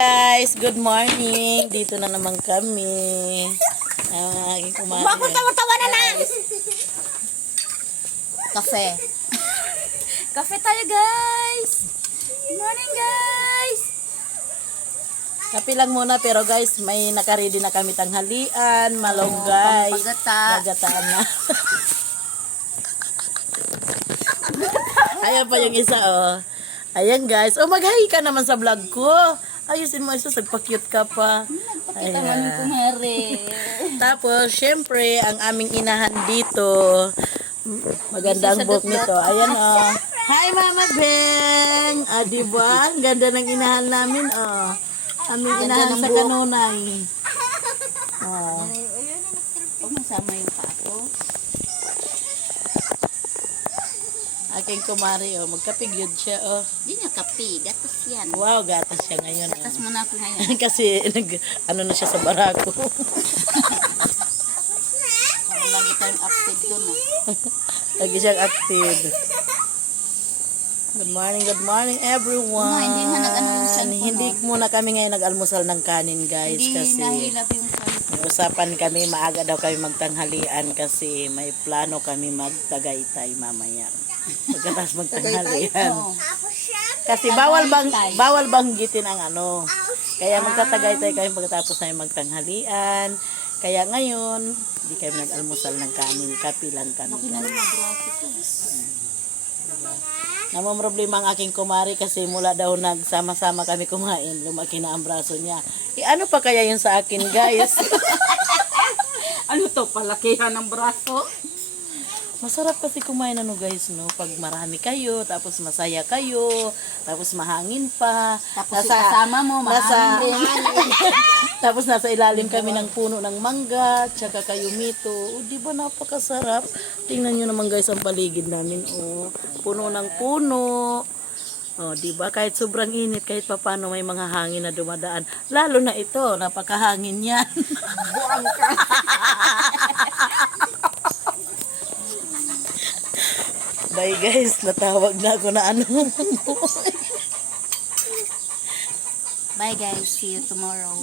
Guys, good morning. Dito na naman kami. Aking kumain. Tawa na lang! Kafe. Kafe tayo, guys! Good morning, guys! Kape lang muna pero guys, may nakaredy na kami tanghalian, malunggay. Pagataan na. Ayan pa yung isa, oh. Ayan guys. Oh, mag-hi ka naman sa vlog ko. Ayusin mo isa, nagpa-cute ka pa. Kita mo ni kumare. Tapos, syempre, ang aming inahan dito. Magandang book nito. Ayan, oh. Hi, Mama Beng! Ah, diba? Ang ganda ng inahan namin, oh. Aming inahan sa kanunay. Oh. Huwag masama yung pato. Aking kumari, oh. Magkapigyod siya, oh. Hindi niya kape. Gatas yan. Wow, gatas siya ngayon. Gatas Oh. mo na ako ngayon. Kasi, ano na siya sa barako. Parang lagi tayong active doon. Lagi siyang active. Good morning everyone. Hindi na nag-ano yung cellphone, Hindi muna kami ngayon nag-almusal ng kanin guys. Hindi Kasi nahilap yung cellphone. may usapan kami, maaga daw kami magtanghalian kasi may plano kami magtagaytay mamaya. Pagkatapos magtanghalian. Oo. Kasi bawal banggitin ang ano. Kaya magtatagaytay kami pagkatapos namin magtanghalian. Kaya ngayon, hindi kami nag-almusal ng kanin. Kapi lang kami. Namamroblema ang aking kumari kasi mula daw nagsama-sama kami kumain. Lumaki na ang braso niya. Ano pa kaya yun sa akin guys? Ano to? Palakihan ng braso? Masarap kasi kumain ano guys, no? Pag marami kayo, tapos masaya kayo, tapos mahangin pa. Tapos kasama mo, mahangin din. Tapos nasa ilalim kami ng puno ng mangga, tsaka kayo mito. O, di ba napakasarap? Tingnan nyo naman guys ang paligid namin. O, puno ng puno. O, di ba? Kahit sobrang init, kahit papano may mga hangin na dumadaan. Lalo na ito, napakahangin yan. Buang ka. Bye guys, natawag na ako na ano. Bye guys, see you tomorrow.